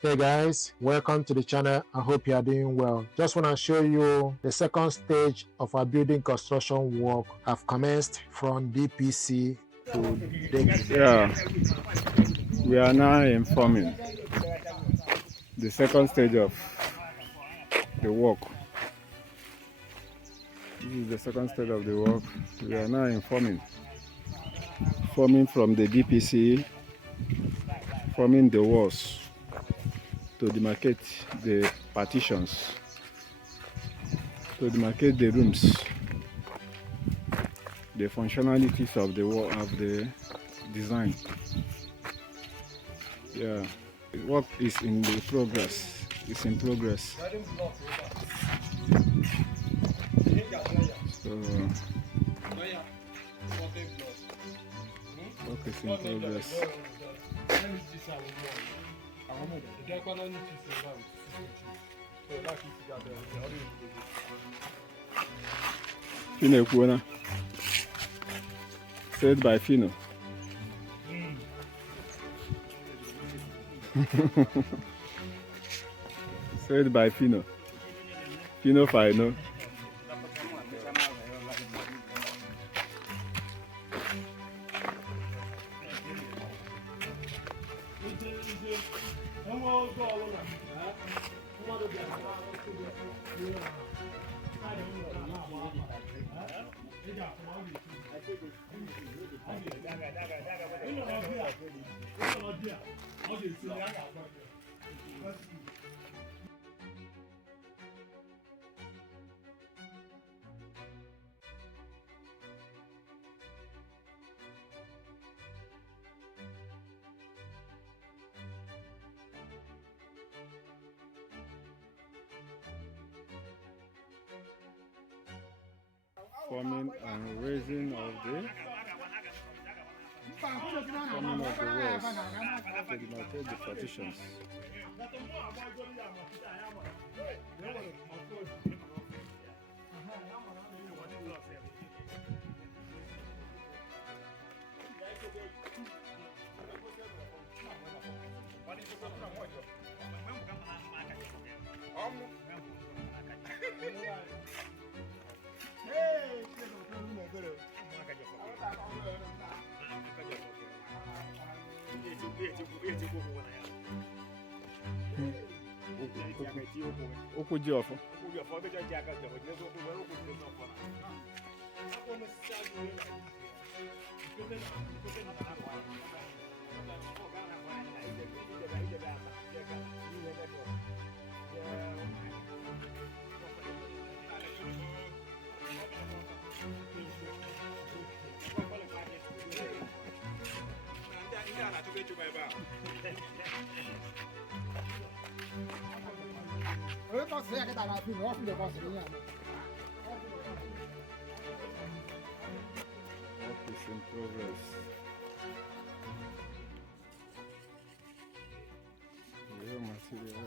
Hey guys, welcome to the channel. I hope you are doing well. Just want to show you the second stage of our building construction work have commenced from DPC to decking. Yeah, we are now informing the second stage of the work. This is the second stage of the work. We are now forming from the DPC, forming the walls to demarcate the partitions, to demarcate the rooms, the functionalities of the wall of the design. Yeah, the work is in the progress. It's in progress. So work is in progress. Fino Kuona. Said by Fino. Said by Fino. Fino Fino. Forming and raising of the walls to demarcate the partitions. Okuji ofo. Work is in progress. Real material.